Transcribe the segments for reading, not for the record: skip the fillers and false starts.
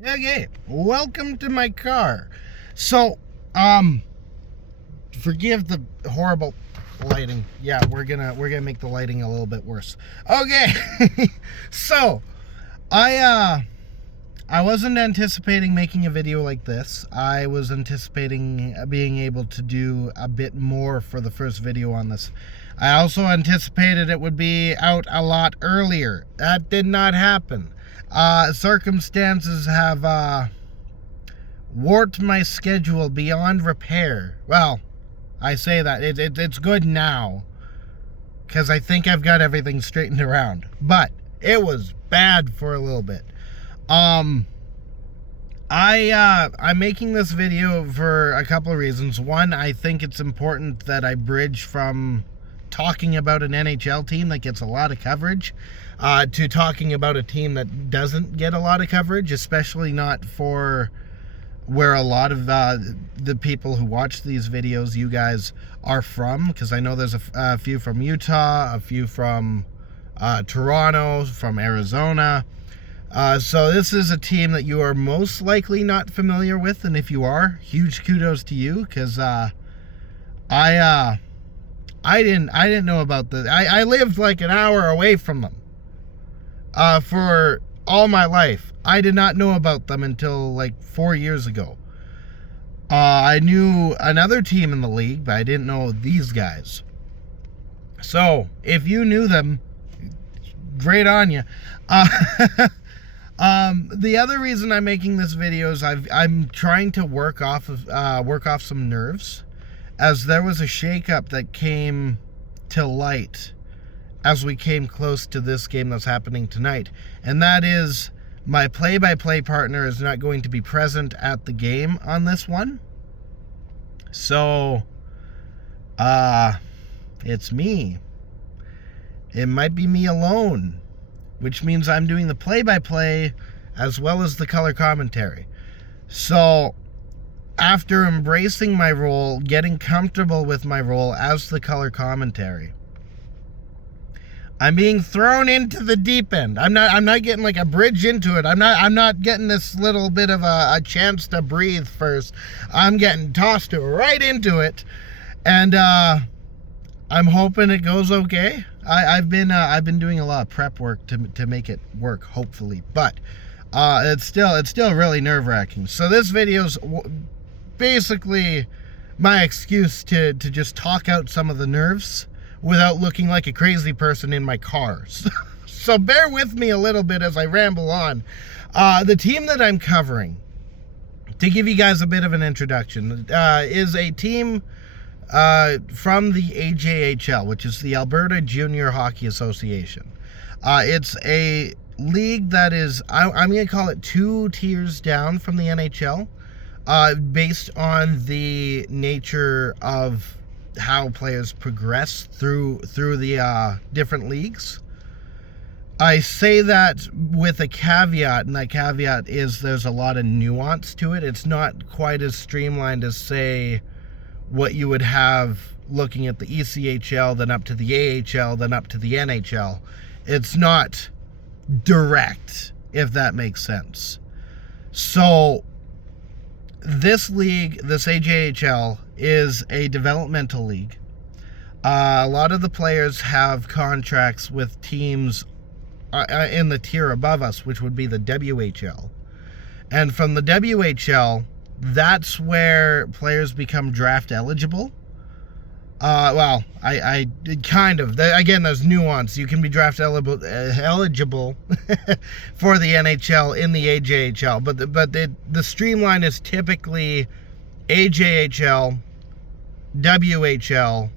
Okay, welcome to my car. So, forgive the horrible lighting. Yeah, we're gonna make the lighting a little bit worse. Okay, so I wasn't anticipating making a video like this. I was anticipating being able to do a bit more for the first video on this. I also anticipated it would be out a lot earlier. That did not happen. Circumstances have warped my schedule beyond repair. Well, I say that it's good now because I think I've got everything straightened around, but it was bad for a little bit. I'm making this video for a couple of reasons. One, I think it's important that I bridge from talking about an NHL team that gets a lot of coverage to talking about a team that doesn't get a lot of coverage, especially not for where a lot of the people who watch these videos, you guys, are from, because I know there's a few from Utah, a few from Toronto, from Arizona. So this is a team that you are most likely not familiar with, and if you are, huge kudos to you, because I didn't know about the. I lived like an hour away from them for all my life. I did not know about them until like 4 years ago. I knew another team in the league, but I didn't know these guys. So if you knew them, great on you. The other reason I'm making this video is I'm trying to work off some nerves, as there was a shakeup that came to light as we came close to this game that's happening tonight, and that is my play-by-play partner is not going to be present at the game on this one. So it's me. It might be me alone, which means I'm doing the play-by-play as well as the color commentary. So after embracing my role, getting comfortable with my role as the color commentary, I'm being thrown into the deep end. I'm not getting like a bridge into it. I'm not getting this little bit of a chance to breathe first. I'm getting tossed right into it, and I'm hoping it goes okay. I've been doing a lot of prep work to make it work, hopefully, but it's still really nerve-wracking. So this video's basically my excuse to just talk out some of the nerves without looking like a crazy person in my car. So bear with me a little bit as I ramble on. The team that I'm covering, to give you guys a bit of an introduction, is a team from the AJHL, which is the Alberta Junior Hockey Association. It's a league that is, I'm going to call it 2 tiers down from the NHL, based on the nature of how players progress through the different leagues. I say that with a caveat, and that caveat is there's a lot of nuance to it. It's not quite as streamlined as, say, what you would have looking at the ECHL, then up to the AHL, then up to the NHL. It's not direct, if that makes sense. So this league, this AJHL, is a developmental league. A lot of the players have contracts with teams in the tier above us, which would be the WHL. And from the WHL, that's where players become draft eligible. Well, I kind of. Again, there's nuance. You can be draft eligible for the NHL in the AJHL, but the streamline is typically AJHL, WHL,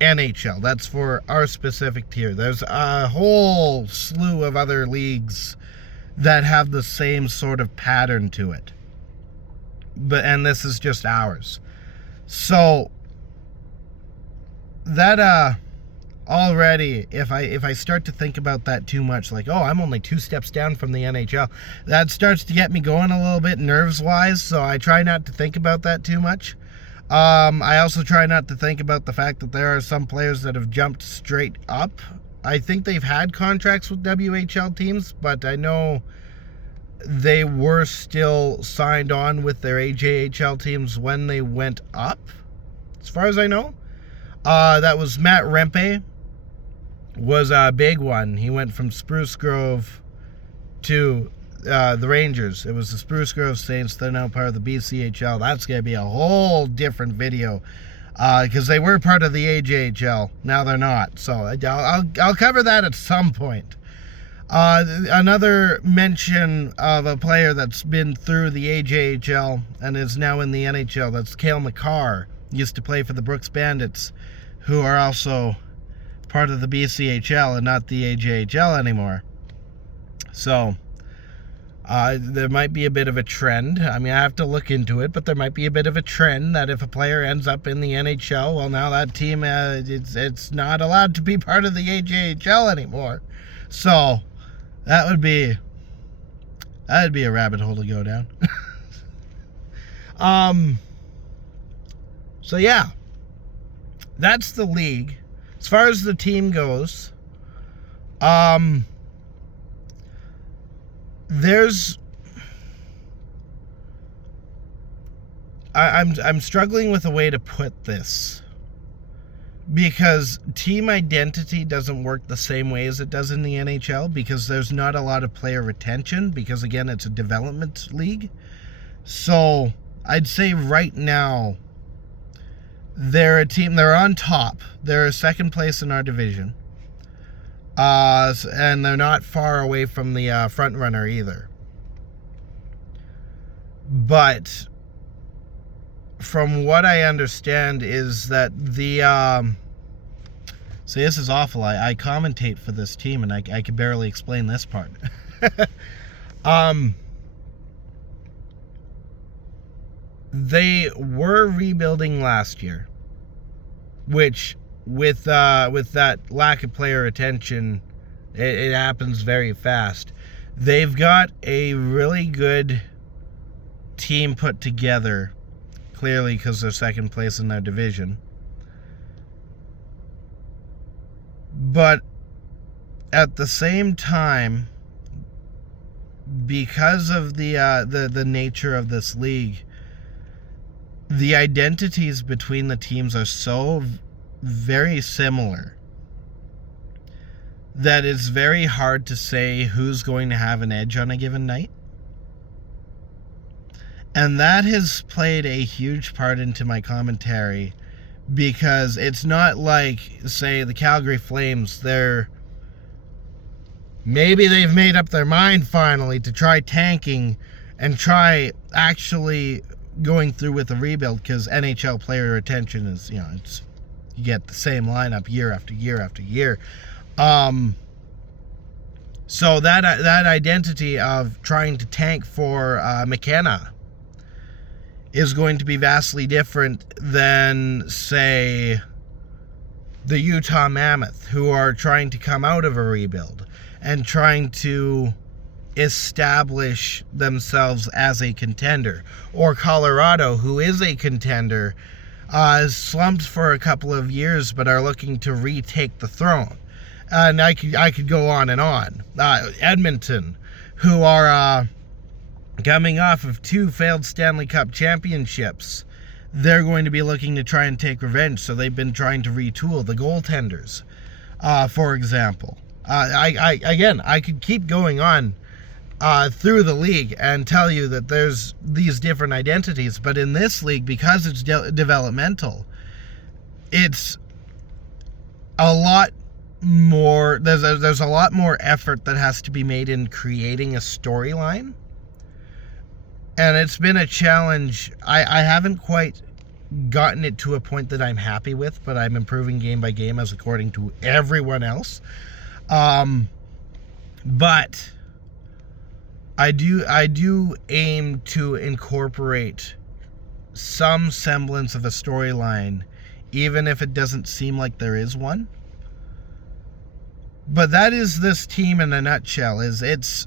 NHL. That's for our specific tier. There's a whole slew of other leagues that have the same sort of pattern to it, and this is just ours. So that already, if I start to think about that too much, like, oh, I'm only 2 steps down from the NHL, that starts to get me going a little bit nerves wise. So I try not to think about that too much. I also try not to think about the fact that there are some players that have jumped straight up. I think they've had contracts with WHL teams, but I know they were still signed on with their AJHL teams when they went up, as far as I know. That was Matt Rempe, was a big one. He went from Spruce Grove to the Rangers. It was the Spruce Grove Saints. They're now part of the BCHL. That's going to be a whole different video, because they were part of the AJHL. Now they're not. So I'll cover that at some point. Another mention of a player that's been through the AJHL and is now in the NHL, that's Cale Makar. Used to play for the Brooks Bandits, who are also part of the BCHL and not the AJHL anymore. So there might be a bit of a trend. I mean, I have to look into it, but there might be a bit of a trend that if a player ends up in the NHL, well, now that team, it's not allowed to be part of the AJHL anymore. So that'd be a rabbit hole to go down. So yeah, that's the league. As far as the team goes, I'm struggling with a way to put this, because team identity doesn't work the same way as it does in the NHL, because there's not a lot of player retention, because again, it's a development league. So I'd say right now they're a team, they're on top. They're second place in our division. And they're not far away from the front runner either. But from what I understand is that the see, this is awful. I commentate for this team and I can barely explain this part. They were rebuilding last year, which with that lack of player retention, it happens very fast. They've got a really good team put together, clearly because they're second place in their division. But at the same time, because of the nature of this league, the identities between the teams are so very similar that it's very hard to say who's going to have an edge on a given night. And that has played a huge part into my commentary, because it's not like, say, the Calgary Flames, maybe they've made up their mind finally to try tanking and try actually going through with a rebuild, because NHL player retention is, you get the same lineup year after year after year. So that identity of trying to tank for McKenna is going to be vastly different than, say, the Utah Mammoth, who are trying to come out of a rebuild and trying to establish themselves as a contender, or Colorado, who is a contender, slumped for a couple of years but are looking to retake the throne. And I could go on and on. Edmonton, who are coming off of 2 failed Stanley Cup championships, they're going to be looking to try and take revenge, so they've been trying to retool the goaltenders, for example. I could keep going on through the league and tell you that there's these different identities, but in this league, because it's developmental, it's a lot more, there's a lot more effort that has to be made in creating a storyline, and it's been a challenge. I haven't quite gotten it to a point that I'm happy with, but I'm improving game by game as according to everyone else. But I do aim to incorporate some semblance of a storyline, even if it doesn't seem like there is one. But that is this team in a nutshell. It's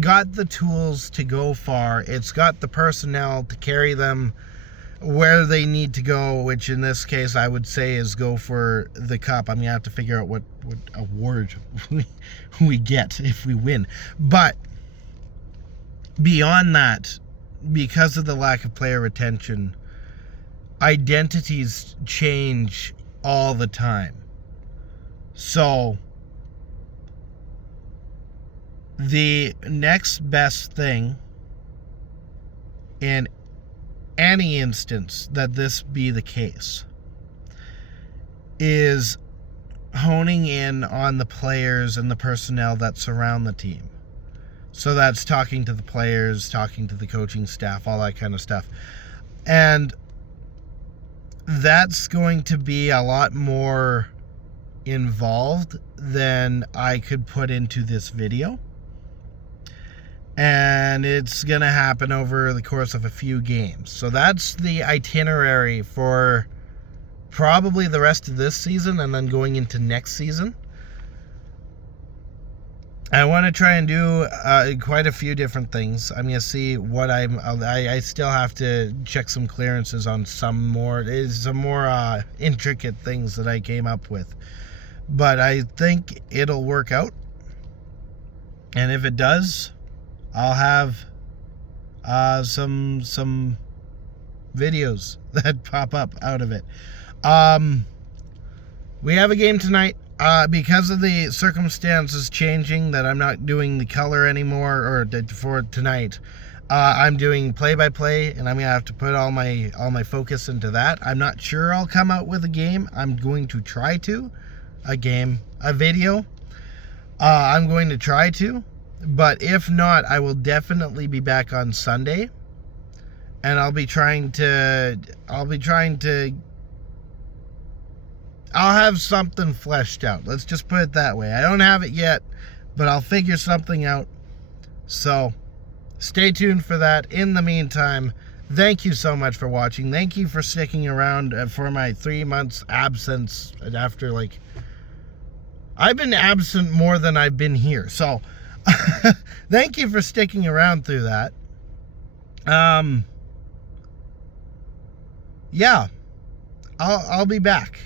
got the tools to go far. It's got the personnel to carry them where they need to go, which in this case I would say is go for the cup. I mean, I have to figure out what award we get if we win. But beyond that, because of the lack of player retention, identities change all the time. So the next best thing in any instance that this be the case is honing in on the players and the personnel that surround the team. So that's talking to the players, talking to the coaching staff, all that kind of stuff. And that's going to be a lot more involved than I could put into this video. And it's going to happen over the course of a few games. So that's the itinerary for probably the rest of this season and then going into next season. I want to try and do quite a few different things. I'm going to see what I still have to check some clearances on some more intricate things that I came up with. But I think it'll work out. And if it does, I'll have some videos that pop up out of it. We have a game tonight. Because of the circumstances changing, that I'm not doing the color anymore, or for tonight, I'm doing play-by-play, and I'm gonna have to put all my focus into that. I'm not sure I'll come out with a game. I'm going to try to a video. I'm going to try to, but if not, I will definitely be back on Sunday, and I'll have something fleshed out. Let's just put it that way. I don't have it yet, but I'll figure something out. So stay tuned for that. In the meantime, thank you so much for watching. Thank you for sticking around for my 3 months absence after, like, I've been absent more than I've been here. So thank you for sticking around through that. Yeah, I'll be back.